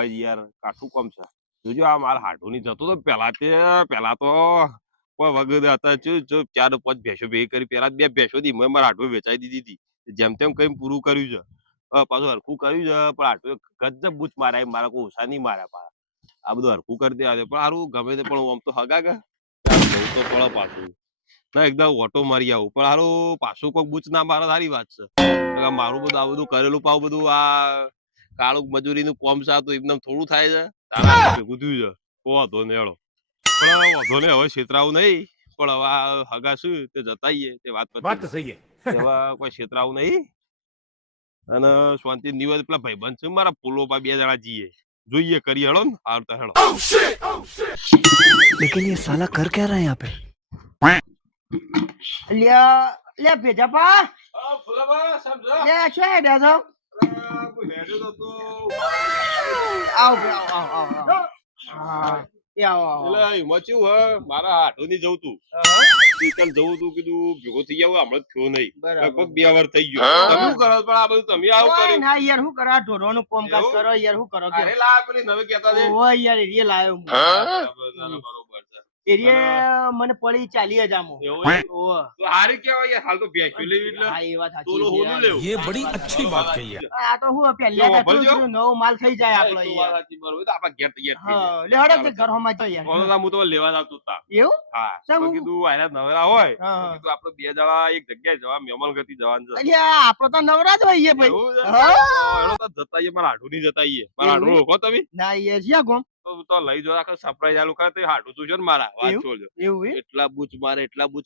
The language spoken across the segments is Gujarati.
હોય યાર કાઠું કોમ છે જોજો આ મારા હાડું ની જતો તો પેલા તો કોઈ વગર હતા જો 4-5 ભેંસો ભેગી કરી પેલા 2 ભેંસો દી મેં મારા હાડું વેચાઈ દીધી હતી જેમ તેમ કઈ પૂરું કર્યું છે પાછું હરખું કર્યું છે પણ હાડું ગજબ બૂચ માર્યા મારા કોઈ ઓછા નહીં માર્યા પાછા આ બધું હરખું કરી દે પણ સારું ગમે તે પણ આમ તો હગા કે બહુ તો પડે પાછું ના એકદમ ઓટો મારી આવું પણ હારું પાછું કોઈ બૂચ ના મારે સારી વાત છે મારું બધું આ બધું કરેલું પાવ બધું આ કાળું મજૂરીનું કોમ છે તો એકદમ થોડું થાય છે તારા ભેગું થયું છે વાંધો ને હેડો પણ વાંધો ને હવે છેતરાવું નહીં પણ હવે આ હગા શું તે જતાઈએ તે વાત તો સહી હવે કોઈ છેતરાવું નહીં અને શાંતિ નિવેદ પેલા ભાઈબંધ છે મારા પુલો પર 2 જણા જઈએ જોઈએ કરી હેડો ને આવતા હેડો लेकिन ये साला कर क्या रहा है यहाँ पे લે ભેજાપા આ ફુલાબા સમજો લે છે બેસો કોઈ હેડ્યો તો આવ હા એ આવો એટલે એમાં ચેવું હે મારા હાડું ની જવું તું ચીકન જવું તું કીધું ભેગો થઈ જાવ હમણાં થયો નહીં લગભગ 2 વાર થઈ ગયો તમે શું કરો પણ આ બધું તમે આવું કર્યું ના યાર શું કરો આ ઢોરોનું કામકાજ કરો યાર શું કરો અરે લા પેલી નવે કહેતા છે ઓય યાર એ લાયો બરોબર છે એરિયા મને પડી 40,000 માં એવું ઓય તો હારી કેવાય યાર હાલ તો ભેંસું લેવી એટલે હા એ વાત તોલો સાચી હોનું લેવું ये बड़ी अच्छी बात कही है આ તો હું પહેલા ભરજો. નવો માલ થઈ જાય આપણો તો યાર વાત સાચી બરોબર તો આપણા ઘેર તૈયાર થઈ હા લે હડો તે ઘર હોમાં તો યાર જાય હું તો લેવા જતો તા એવું હા શેમ? તો કીધું આયરા નવરા હોય તો હા. કીધું આપણે 2 જણા એક જગ્યાએ જવા મહેમાન ગતિ જવાનું છે અલ્યા આપણો તો નવરા જ હોઈએ ભાઈ એવું છે? હા. તો હેડો તો જતાઈએ મારા હાડું ની જતાઈએ મારા એવું? હાડું ઓળખો તમે ના યાર જ્યાં ગોમ તો લઈ જો આખો સરપ્રાઈઝ આલુ કરે તો હાડું તું જો ને મારા વાત એવું? છોડજો એવું હે? એટલા બૂચ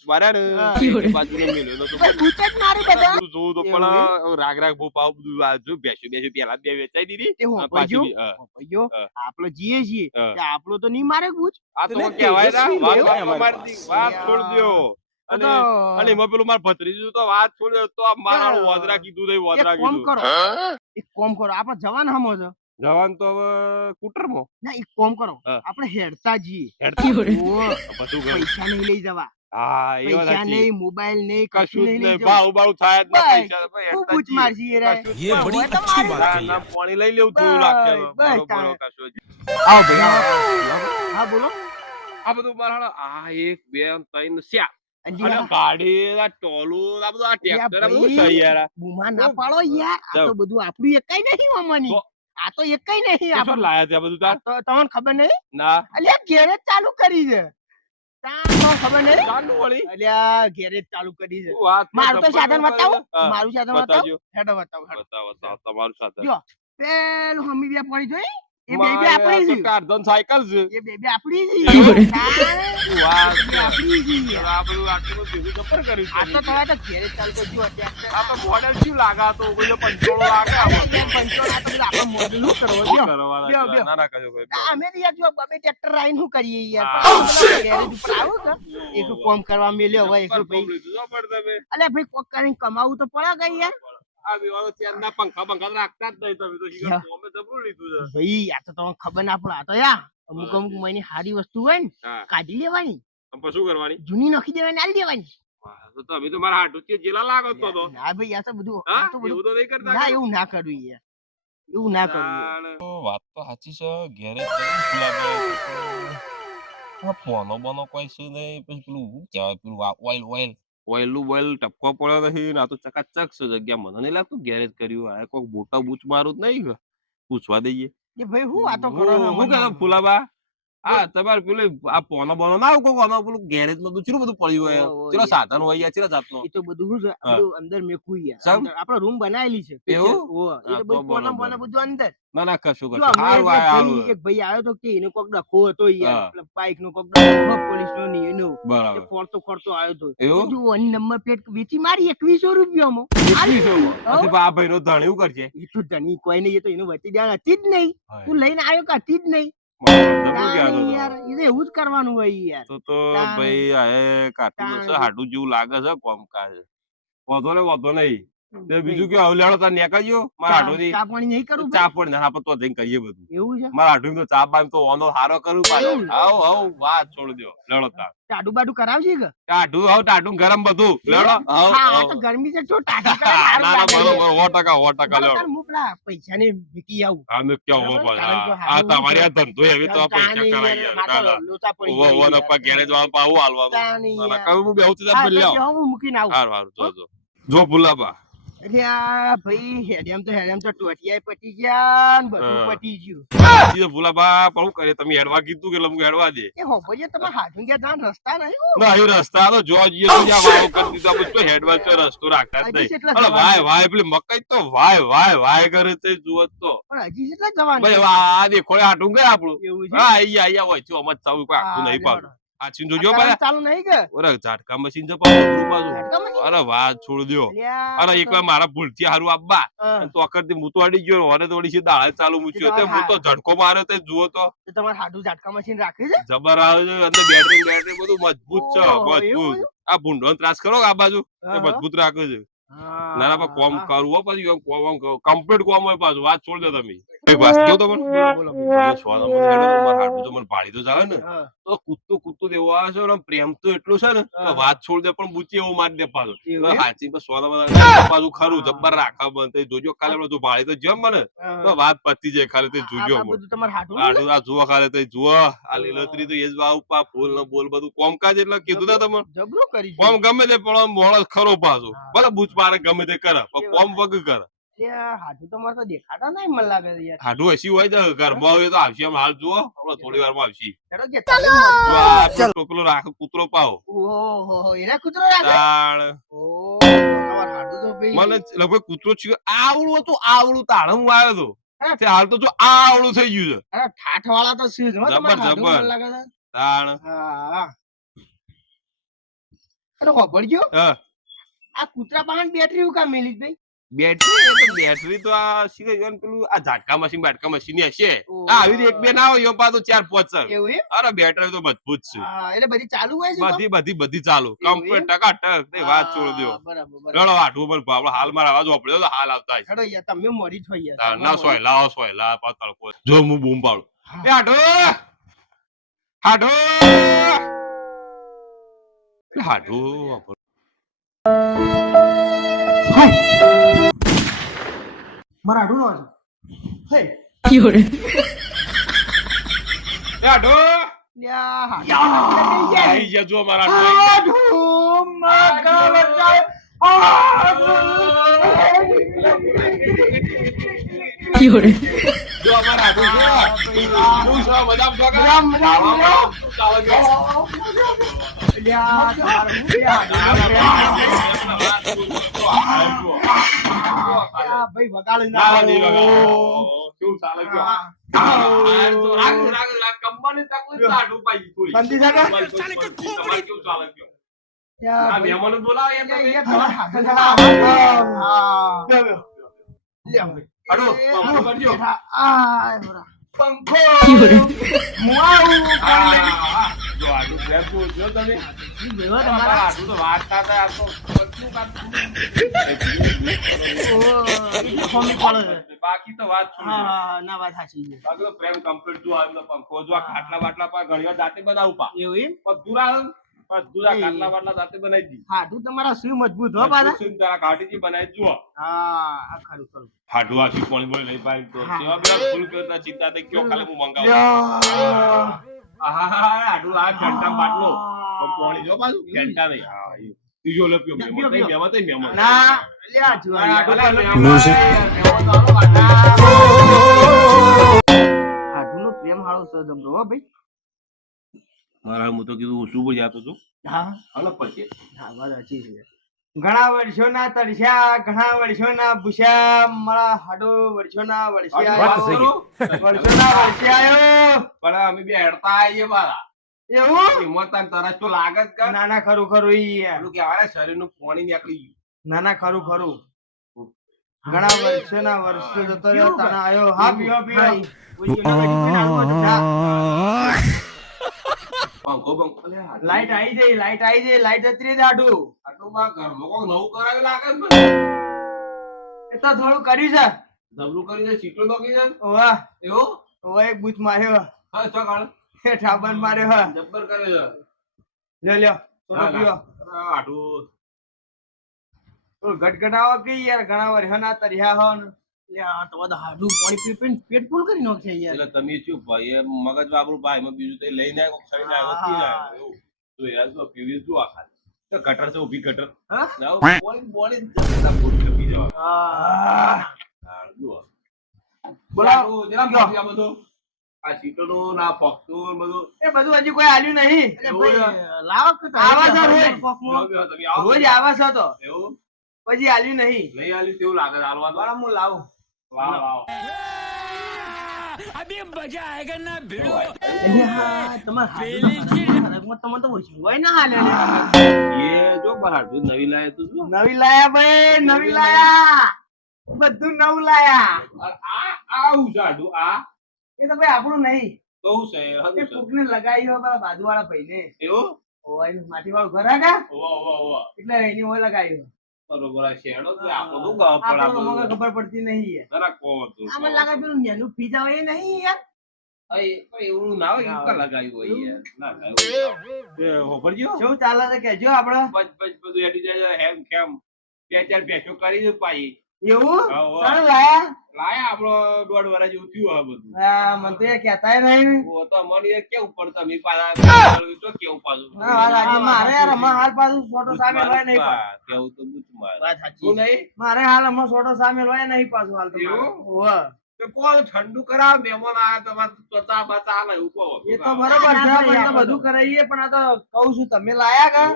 માર્યા ને હા. એક બાજુને મેલ્યો નતો ભાઈ ભૂત જ મારે બધા બધું જોવું તો એવું પણ રાગ બહુ પાવ બધું આ જો બેસી પેલા 2 વેચાઈ દીધી એ હું અને પાછી ભાઈઓ બી, હા. ભાઈઓ હા. આપણો જીએ છીએ હા. તે આપણો તો નહીં મારે ભૂત આ તો એટલે કહેવાય ના તેજસ્વી વાત લેવાય વાત અમારી મારી દી, પાસે. વાત યાર. છોડ દ્યો તો અને તો અને એમાં પેલું માર ભત્રીજું તો વાત છોડ્યો તો આ મારા યાર. વોદરા કીધું નહીં વોદરા એક કામ કીધું કરો એક કામ કરો આપણે જવાન હમો છો જવાન તો હવે કુટરમાં ના એક કામ કરો હા. આપણે હેડતા જઈએ હેડતા ઓહ, પછી શું કરું? પૈસા નહીં લઈ જવા હા એ વાત પૈસા સાચી નહીં મોબાઈલ નહીં કશું કશું જ નહીં લઈ નહીં જવું ભાવ ભાવ થાય જ ના બસ. પૈસા ભાઈ હું હેડતા બૂચ જઈએ. મારશી એ રે. કશું જ ये નહીં. बड़ी હોય તો अच्छी મારે. बात ના कही ના है પાણી લઈ લેવું થોડું લાગશે હવે. બસ, બરોબર તાણે. કશું જ. આવો ભાઈ આવો. હા બોલો આ બધું મારા આ 1 2 3 4 અને અલ્યા ગાડી આ ટોલું આ બધું આ ટ્રેક્ટર આ બધું ભાઈ, છે યાર આ. બૂમા ના પાડો યાર આ તો જાઓ. બધું આપણું એકાઈ નહીં અમાની તો- આ તો એકાઈ નહીં તો શું આપણું લાયા છે આ બધું તાર? તો તમને ખબર નહીં ના અલ્યા ગેરેજ ચાલુ કરી છે તમને ખબર નહીં ચાલુ વળી અલ્યા ગેરેજ ચાલુ કરી છે શું વાત છે? મારું તો ચપ્પલ સાધન કેવું બતાવો કરે છે? હા, મારું સાધન બતાવો બતાવજો. હેડો બતાવો હેડો. બતાવો બતાવો તમારું સાધન જો પેલું હમી બે પડી જોઈ એ મારે બેબી આ આપણી તો છે ટાર્ઝન સાયકલ છે એ બેબી આપણી એવું? છે તારે શું વાત એ છે? આપણી છે આ બધું આટલું બધું ભેગું જબર કર્યું છે આ તો તમારે તો ગેરેજ ચાલુ કરજો અત્યારે આ તો મોડેલ શું લાગે આ તો કોઈ પંચોળો લાગે આ બધું. આપણે મોડલું કરો શું જો કરવાના બ્યો, છે? બ્યો. ના ના કજો ભાઈ બ્યો. અમે તો યાર જો બબે ટ્રેક્ટર રાઈન શું કરીએ યાર હા. પણ આ પેલા ગેરેજ ઉપર આવો કે એક કોમ કરવા મેલ્યો હોય એક પર ભાઈ લીધું છો પણ તમે. અલે ભાઈ કોક કરીને કમાવું તો પડે કઈ યાર આ વિવાદો ત્યારના પંખા બંખા તો રાખતા જ નહીં તમે તો શીખર યા. કોમે જબરું લીધું છે ભાઈ આ તો તમને ખબર ના પડે આ તો યાર અમુક અમુક મહિની સારી વસ્તુ હોય ને હા કાઢી લેવાની આમ પછી શું કરવાની જૂની નાખી દેવાની આલી દેવાની વાહ, તો તમે તો મારા હાટુ થી જેલા લાગો તો તો ના ભાઈ આ તો બધું હા આ તો બધું એવું તો નહીં કરતા ના એવું ના કરવું યાર એવું ના કરવું યાર. વાત તો સાચી છે ઘેરે ફોનો બોનો કોઈ છે નહીં પછી પેલું શું કહેવાય પેલું ઓઇલ ઓઇલનું બોઇલ ટપકો પડ્યો નથી ને આ તો ચકાચક છે જગ્યા મને નહીં લાગતું ગેરેજ કર્યું આ કોઈ મોટા બૂચ મારું જ નહીં કે પૂછવા દઈએ એ ભાઈ હું વાતો કરો છો હું કહેતો મને? ફુલાબા હા તમારે પેલું આ પોનો બોનો ના આવું કોક પેલું ગેરેજ માં ચેટલું બધું પડ્યું હોય ઓ, ચેલો યાર. સાધન હોય યાર ચેલા જાતનો એ તો બધું શું છે હા. બધું અંદર મેકવું યાર સમ? અંદર આપણે રૂમ બનાવેલી છે એવું? ઓહો, એ હા, તો તો બધું કોના બરોબર. બધું અંદર ના ના કશું જો કશું હમણાં સારું એક ભાઈ આવ્યો તો કે એનો કોક ડખો હતો હા. યાર બાઈક નો કોક ડખો પોલીસ નો ની એનો એ બરાબર ફોડતો ફોડતો આવ્યો તો એવું? જો અન નંબર પ્લેટ વેચી મારી 2100 રૂપિયામાં 2100 માં આ ભાઈ નો ધણ એવું કરશે એ તો ધણી કોઈ નહીં એ તો એનું વચ્ચે ધ્યાન હતી જ નહીં તું લઈને આવ્યો કે હતી જ નહીં જબરું કહેતો તાણે હતો. યાર એ તો એવું જ કરવાનું હોય યાર તો તાણે. ભાઈ આ કાઠું છે તાણે. હાડું જેવું લાગે છે કોમકાજ વાંધો નહીં તે બીજું કે હવે લેડો તાર નેકાજો મારા હાડોની ચા પાણી નહીં કરવું ચા પણ ના આપણે તો જઈને કરીએ બધું એવું છે મારા હાડું તો ચા બામ તો ઓનો હારો કરું પાછો આવ વાત છોડ દો લેડો તાર ટાડુ બાડુ કરાવજે કે ટાઢું ગરમ બધું લેડો હા આ તો ગરમી છે તો ટાટુ કરે સારું ના લાગે છે. બરોબર 100% લેડો તાર હું પેલા પૈસાની ભીકી આવું અમે ક્યાં હો બરાબર, કારણ કે આ હારું તમારી આ ધંધો એવી તો પૈસા તાની કરાઈ યાર, માથે યાર લોચા પડી ઓવો જાય ઓવો યાર. નપા ગેરેજ વાળા પાવું હાલવાનું તાની ના યાર. કહું હું બેહું તો હા, પેલા તો હું મૂકીને આવું હારું જો ભૂલાબા એટલે આ ભાઈ હેડેમ તો ટોટિયાય પટી ગયા ને બધું હા. પટી ગયું સીધો ભૂલાબા પણ હું કરે તમે હેડવા કીધું કે હું હેડવા દે એ હોભળીએ તમે હાથું ગયા ત્યાં રસ્તા નહીં હો. ના એ રસ્તા તો જો જઈએ તો જ્યાં વાળો કરી દીધો આપણે તો હેડવા તો રસ્તો રાખતા જ હજી નહીં કેટલા અરે જવાનું? વાય પેલી મકાઈ તો વાય કરે તે જુઓ તો પણ હજી કેટલા જવાનું ભાઈ છે? હવે આ દેખો આટું ગયા આપણું એવું છે? હા આયા હોય છું અમત ચાવું કોઈ આખું હા, નહીં પાડું લેવડો. આ ચીન જોજો આ પાછા ચાલુ નહીં કે ઓરે ઝાટકા મશીન છે પાછું બાજુ ઝાટકા મશીન? અરે વાત છોડ દો અલ્યા, અરે તો એકવાર મારા ભૂલથી હારું આબા હા, અને તો અકરથી હું તો અડી ગયો અને થોડી સી દાળે ચાલુ મૂક્યો તો તે હું તો ઝટકો માર્યો તે જુઓ તો તો તમારે હાથું ઝાટકા મશીન રાખ્યું છે જબર આવે છે અંદર બેટરી બધું મજબૂત છે ઓહો, એવું મજબૂત આ ભૂંડો ત્રાસ કરો આ બાજુ એ હા, મજબૂત રાખે છે હા. ના ના કોમ હા. કરવું હો પછી એમ કમ્પ્લીટ કોમ હોય પાછું વાત છોડ દો તમે એક વાત કહું તમને બોલો, બોલો. તમે સ્વાદ મને હેડો તો મારા હાડું તો મને પાડી તો ચાલે ને હા, તો કૂદતું દેવો આવે છે ને પ્રેમ તો એટલું છે ને કે હા. વાત છોડ દે પણ બુચી એવું મારી દે પાછું એવું તો એમ? હાચી પર સ્વાદ પાછું ખરું હા. જબ્બર રાખા બંધ થઈ જોજો ખાલી આપણે તું ભાડી તો જેમ મને હા. તો વાત પતી જાય ખાલી તે જોજો આ બધું તમારે હાથું હાડું આ જુઓ ખાલી તે જુઓ આ લીલોતરી તો એ જ વાવ પા ફૂલ ને બોલ બધું કોમકાજ એટલે કીધું ના તમે જબરું કરી કોમ ગમે તે પણ આમ મોણસ ખરો પાછું હા. ભલે બૂચ મારે ગમે તે કરે પણ એ કોમ વાત વગર કરે હાથું તમારે તો દેખાતા નહીં મને લાગે છે યાર હાડું હસી હોય તો ઘરમાં હોય તો આવશે આમ હાલ જુઓ હમણાં થોડી વારમાં આવશે હેડો કે તમે મરી જો આ આપણો ટોકલો રાખો કૂતરો પાવો ઓહો એના કૂતરો રાખે તાણ ઓહો તમારે હાથું તો ભાઈ મને લગભગ કૂતરો છે આવડું હતું આવડું તાણ હું આવ્યો હતો હા. તે હાલ તો જો આવડું થઈ ગયું છે અરે ઠાઠ વાળા તો શું છે હો, તમારે જબર, હાથું જબર. મને લાગે છે તાણ હા અરે હોભળજો હા આ કૂતરા પાસે બેટરી હું કામ મેલી ભાઈ બેટરી તો આ શી કહેવાય ને પેલું આ ઝાટકા મશીન બાટકા મશીન ની હશે ઓહ. આ આવી રીતે એક બે ના હોય એમાં પાછું 4-5 છે એવું એમ અરે બેટરી તો મજબૂત છે હા એટલે બધી ચાલુ હોય છે કામ? બધી ચાલુ એવું કમ્પ્લીટ એમ? ટકાટક તે વાત છોડ દો હા, બરાબર બરાબર રડો આઠું પર ભાવ હાલ મારા અવાજ વાપર્યો તો હાલ આવતા હશે. હેડો યાર તમે મોડી થઈ યાર તાર તમે ના મોડી. સોયલા પા તડકો જો હું બૂમ પાડું હા. એ હાડો હાડો એ હાડો મારા હાડું નો છે હે એ હાડો લ્યા હાડું યા! તો નથી લઈ આઈ ગયા. જા જો મારા હાડો હાડું માગા વચાય જો અમારા હાડો જો શું છે મજામ છો કે રામ, રામ, રામ. ચાલો જો લ્યા તમારે હું લ્યા હાડું લ્યા ભાઈ વગાડી ના નાખો. દી વગા શું ચાલે જો બંધી શકે? લ્યા ભાઈ. લ્યા તમારે હાડું હા. લ્યા ભાઈ. આ બરા. પંખો હું આવું કામ લઈને. જોયો તમારા? ઓહ, એટલી ખોમી પડે છે. બાકી તો વાત હા, હા, ના વાત સાચી છે. બાકી તો પ્રેમ કમ્પ્લીટ જો આવીને પંખો જો આ ખાટલા બાટલા પર ઘણી વાર જાતે બનાવું પા એવું એમ? બધું રાખ બધું આ ખાટલા બાટલા જાતે બનાવી દી હાડું તમારા શું મજબૂત હો પાછા? શું તારા કાઢીથી બનાવી જુઓ હા, આ ખરું ખરું. હાડું આ શીખવાણી બોલી લઈ પાડી તો હા. સેવા બેવા ફૂલ કરતા ચિંતા થઈ કયો ખાલી હું મંગાવું લ્યા. આહા હાડું આ ઘંટા બાટલો પણ પોણી જો પાછું ઘંટા નહીં હા એ ત્રીજો લે પીઓ પીઓ, મેમો પીઓ. તઈ મેમો તઈ મેમો ના, લ્યા જુઓ. Music. હાડુંનો પ્રેમ હાળો છે જબરો હો ભાઈ. મારા હું તો કીધું શું બોલ જાતો છું હા, હાલો પછી હા, વાત સાચી છે. ઘણા વર્ષોના તરસ્યા ઘણા વર્ષોના ભૂસ્યા મારા હાડો વર્ષોના વર્ષે વાત તો આયો. સહી. વર્ષોના વર્ષે આયો. પણ અમે બે હેડતા આવીએ મારા એવું? એમાં તને તરસ તો લાગે જ કર ના ના ખરું ખરું ઈ યાર. પેલું કહેવાય શરીરનું પાણી નીકળી ગયું ના ના ખરું ખરું ઘણા વર્ષોના વર્ષો જતો રહ્યો તને આયો હા પીઓ પીઓ પંખો બંખો લે હાથ લાઈટ આવી જાય લાઈટ જતી રહી આડું આટલું માં ઘરમાં કોક નવું કરાવી લાગે છે મને એ તો થોડું કર્યું છે. જબરું કરી દે સીટો તો કઈ દે વાહ એવું ઓય એક બૂચ માર્યો હા ચો કાળ એ ઠાબન માર્યો હા જબ્બર કરે છે લ્યો થોડો પીવો આટું થોડું ગટગટાવો કે યાર ઘણા વર્ષ ના તર્યા હો ને લ્યા તો બધા હાડું પાણી પી પીને પેટ ફૂલ કરી નાખે યાર એટલે તમે શું ભાઈ એ મગજ વાપરું ભાઈ એમાં બીજું તો લઈને આવ્યો ખાઈ આવ્યો પી આવ્યો એવું તો યાર તો પીવી શું આ ખાલી તો ગટર છે ઊભી ગટર હા? ના બોલી જતા બોલી પી જવા હા હા જુઓ બોલો આટલું જરા મોટી આ બધું આ સીટોનું ના પક્ષું બધું એ બધું હજી કોઈ આલ્યું નહીં એવું છે? લાવો કે આવા છે રોજ તમે આવો રોજ આવા છે તો એવું પછી આલ્યું નહીં નહીં આલ્યું તેવું લાગે છે હાલવાનું બરાબર હું લાવું લાવ લાવ अभी मजा आएगा ना भिड़ो તમે તો હોય ના હાલે એ જો બહારથી નવી લાય તું શું નવી લાયા ભાઈ નવી લાયા બધું નવું લાયા આવું જાડું આ એ તો ભાઈ આપણું નહીં તો હું છે એ હદું છે કોકને લગાવી હોય પેલા બાજુવાળા ભાઈને એવું ઓય માટી વાળું ઘર આગા વાહ વાહ વાહ એટલે એની હોય લગાવી બરોબર આ શેડો તો આપણો તો ગાવ પડા આપણને મગર ખબર પડતી નહીં યાર જરા કો તું આમાં લાગે પેલું નેનું ફીજ આવે એ નહીં યાર કોઈ એવું ના હોય કે લગાવ્યું હોય યાર ના લગાવ્યું એ હોપરજીઓ શું ચાલે છે કેજો આપડે બસ બસ બધું એડી જાય હેમ ખેમ બે ચાર ભેંસો કરી દઉં પાઈ એવું હા, વાહ. સારું લાયા લાયા આપણો દોઢ વર્ષ જેવું થયું આ બધું હા, મને તો એ કહેતાય નહીં ઓ તો મને કેવું પડતા મી પાછા તો કેવું પાછું હા, વાત સાચી. મારે યાર હમણાં હાલ પાછું ફોટો સામેલ હોય નહીં પાછું. કેવું તો બુચ માર વાત સાચી. શું નહીં મારે હાલ હમણાં ફોટો સામેલ હોય નહીં પાછું હાલ તો મારે. એવું? હોવે. તો કોણ ઠંડુ કરાવ મહેમાન આયા તો વાત ત્વચા બચા આલે એવું કહો એ તો બરોબર છે પણ તો બધું કરાઈએ પણ આ તો કહું છું તમે લાયા કા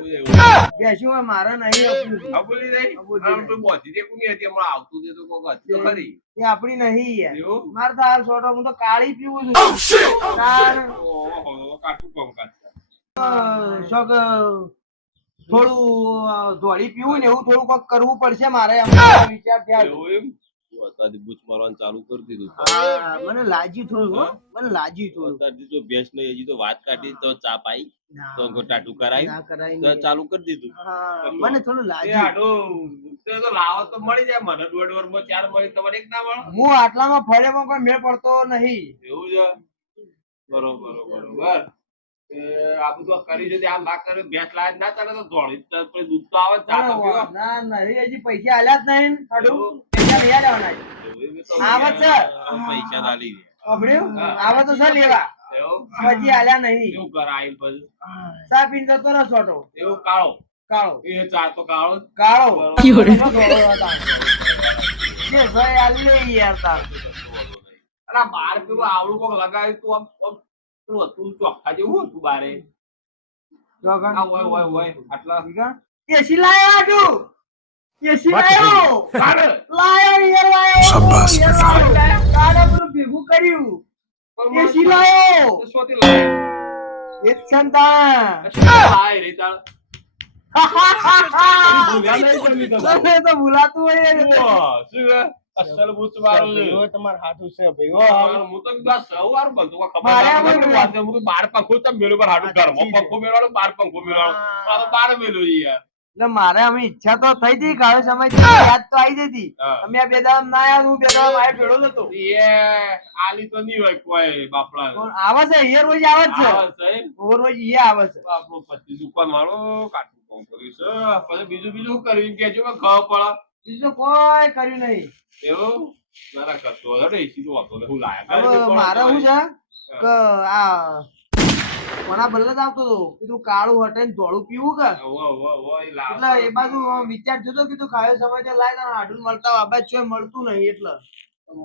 બેસ્યું હોય મારે નહીં આપવું. અબોલી નહીં અબોલી આમ તો બોધી દે કોની હતી હમણાં આવતું દે તો કોક હતી તો ખરી એ આપણી નહીં યાર એવું મારે તો હાલ ફોટો હું તો કાળી પીવું છું તાર ઓહો કાટું કોમ કાટતા શોક થોડું ધોળી પીવું ને એવું થોડું કોક કરવું પડશે મારે હમણાં વિચાર થયા છે. એવું એમ અત્યારથી બૂચ મારવાનું ચાલુ કરી દીધું હા, મને લાગ્યું થોડું હો. મને લાગ્યું થોડું અત્યારથી જો ભેંસ નહીં હજી તો વાત કાઢી તો ચા પાઈ તો ના, ટાટું કરાવી ના કરાય તો નહીં. ચાલુ કરી દીધું હા, મને થોડું એ લાગ્યું આડું તો લાવો તો મળી જાય મને દોઢ વર્ષમાં ચાર મળી તમારે એક ના મળે હું આટલામાં ફળેમાં કોઈ મેળ પડતો નહીં એવું છે બરોબર બરોબર એ આ બધું કરી છે આ ના કરે ભેંસ લાય ના ચાલે તો દોડી તો પછી દૂધ તો આવે ચા તો પીવો ના નહીં હજી પૈસા આલ્યા જ નહીં હાડું. એવું? પૈસા લઈ આલ્યા નહીં. એવું એમ તો આવે છે. પૈસા ના લઈ સાંભળ્યું? હા. આવે તો છે લેવા એવું હજી આલ્યા નહીં કેવું કરાય પછી ચા પીને જતો રહો છોટો એવું કાળો કાળો એ ચા તો કાળો જ. કાળો બરોબર. જે ભાઈ આલી લે યાર તાર અલા બાર પેલું આવડું કોક લગાવ્યું તું આમ પેલું હતું ચોખ્ખા જેવું હતું બારે જોગણ. આ હોય આટલા એસી લાયો આટું એસી લાયો કાઢ. લાયો યાર લાયો શાબાશ યાર લાયો. તારે બધું ભેગું કર્યું એસી લાયો તો શોથી લાય. એક સંતાન શોથી લાય રે તાર. તમે ભૂલ્યા નહીં તમે તો. તો ભૂલાતું હોય એ. વાહ, શું હે? અસલ બૂચ મારું છે. ભાઈઓ તમારે હાથું છે ભાઈઓ મારું હું તો કીધું આ સવારું બનતું કોઈ ખબર મારે ના આમાં પડે. વાત છે, હું કીધું બાર પંખો ચમ મેલ્યો પર હાડું ઘરમાં સાચી છે. પંખો મેળવાનો બાર પંખો મેળવાનો આ તો બાર મેલ્યો છે યાર. એટલે મારે અમે ઈચ્છા તો થઈ હતી ઘણો સમય થી યાદ તો આવી જતી હા. તમે આ બે દામ ના આવ્યા હું બે દામ આય ભેળો નતો એ આલી તો નહીં હોય કોઈ બાપડા પણ આવે છે હિયર રોજ આવે જ છે આવે છે એમ? રોજ રોજ ઈ આવે છે આપણો પછી દુકાન વાળો કાઠું કામ કર્યું છે પછી બીજું બીજું શું કર્યું એમ કહેજો કે ખબર પડે બીજું કોઈ કર્યું નહીં એવું મારા કરતો હતો ને એસી તો વાંધો નહીં. હું લાયા હવે મારે શું છે કે આ કોના બદલે જ આવતો હતો કીધું કાળું હટે ને ધોળું પીવું કે એટલે એ બાજુ વિચાર જોતો કીધું ખાયો સમય તો લાય તને હાડું મળતા હોય. આ બાજુ ચોય મળતું નહીં એટલે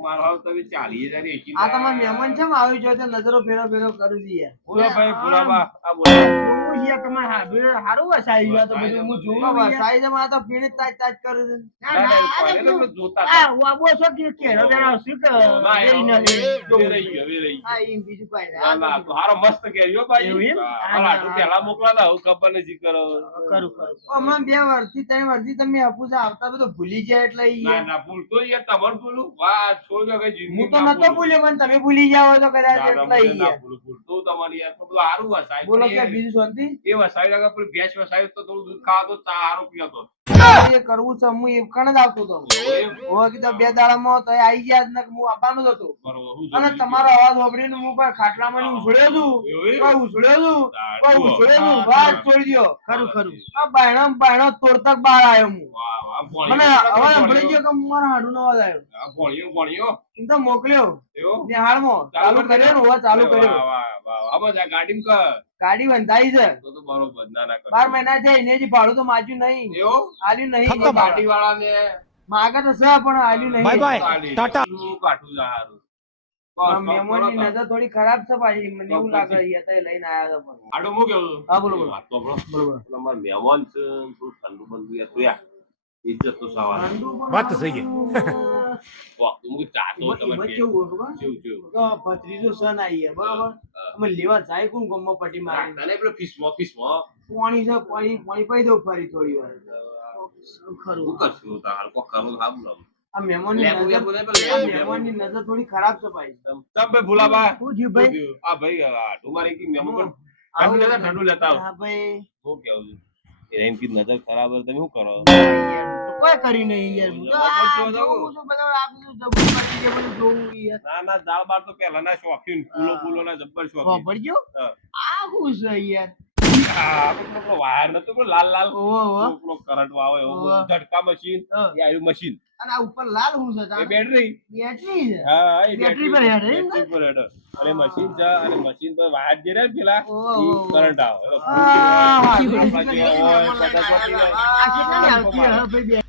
મારો હાવ તમે 40,000 એસી આ તમારા મહેમાન છે આવી જોઈએ તો નજરો ફેરો ફેરો કરું છું યાર બોલો ભાઈ ભુલાબા આ બોલો જોવું છે તમારે હારું વસાઈ ગયું આ તો બધું હું જોઉં વસાઈ છે આ તો પીણી તાજ તાજ કરું છું ના, ના, કોઈને તો પેલું જોતા હતા. વાબો છો કે કેરો દેના શું કે ના, વેરી એ નથી વેરાઈ ગયો, વેરાઈ ગયો. આ ઈ બીજું કોઈ ના, ના, તો હારો મસ્ત કેરીઓ ભાઈ. એવું એમ? હા, હા, મારા ના, હાટુ પહેલા મોકલાતા, હવે ખબર નથી કરો. કરું હમણાં 2 વર્ષથી 3 વર્ષથી તમે અપુજા આવતા બધું ભૂલી જાય એટલે ઈ ના, યાર. ના, ભૂલતો યાર, તમારે ભૂલું? વાહ, છોડજો કઈ જિંદગી હું તો ના નતો ભૂલું. ભૂલ્યો પણ તમે ભૂલી જાઓ તો કદાચ ના, ના, એટલે મને ઈ ના યાર. ભૂલું, ભૂલતું તમારી યાર. પણ બધું હારું વસાય. બોલો પણ કે એ- બીજું શાંતિ એ વસાવી લાગે, પણ ભેંસ વસાવી તો થોડું દૂધ ખાવા તો ચા હારું પીવો તો. એ કરવું છે હું એ કણ જ આવતો હતો હવે કીધું 2 દાડામાં તો આવી ગયા જ ને હું આવવાનો જ હતો અને તમારો અવાજ સાંભળીને હું કોઈ ખાટલામાં ની ઉછળ્યો છું કોઈ ઉછળ્યો છું વાત છોડી દ્યો ખરું ખરું આ બાયણો તોડતક બહાર આવ્યો હું મને અવાજ સાંભળી ગયો કે મારા હાડુનો અવાજ આવ્યો એમ તો મોકલ્યો નિહાળમાં ચાલુ કર્યો ને અવાજ ચાલુ કર્યો ગાડી બંધાઈ છે 12 મહિના છે એને જ ભાડું તો માજ્યું નહીં આલ્યું નહીં ગાડી વાળાને માગે તો છે પણ આલ્યું નહીં बाय बाय टाटा મહેમાનની નજર થોડી ખરાબ છે પાછી મને એવું લાગે યતા લઈને આયા હતા પણ આડો હું કેવું હા બોલો બોલો વાત તો આપણો બોલો અમાર મહેમાન છે થોડું ઠંડુ બંધુ યાર તું યાર ઇજ્જત તો સવાલ बात तो सही है વાહ તું મુકે ચા તો તમે કેવું ખબર કેવું તો ભત્રીજો સન આવી બરોબર અમે લેવા જાય કોણ ગમમાં પટી મારી તને પેલો ફિસમાં પાણી છે પાણી પી દઉં ફરી થોડી વાર ખરું હું કરશું તાર કો કરું હાબ લમ આ મહેમાનની લેબુ નજર લેબુ ને પેલો આ મહેમાનની નજર થોડી ખરાબ છે ભાઈ તમ ભાઈ ભુલાબા શું થયું ભાઈ આ ભાઈ આ તમારી કી મહેમાન ઠંડુ લેતા હા ભાઈ હું કેવું એમ કી નજર ખરાબ હોય તમે શું કરો કોઈ કરી નહીં યાર હું તો આ જોઉં છું બધું આપણું જબરું પતી ગયું બધું જોઉં યાર ના દાળ બાર તો પેલા ના શોખીન ફૂલો ના જબ્બર શોખીન પડજો આ શું છે યાર પેલો વાયર નતો પેલો લાલ ઓહો પેલો કરંટ વાળો એવો ઝટકા મશીન એ આયુ મશીન અને આ ઉપર લાલ શું છે એ બેટરી બેટરી છે હા એ બેટરી પર હેડે એમ બેટરી પર હેડે અને મશીન છે અને મશીન પર વાયર જે રહે ને પેલા ઓહો. ઈ કરંટ આવે આ આપણા જેવા હોય, બધા પતી જાય. કેટલાની આવતી હે ભાઈ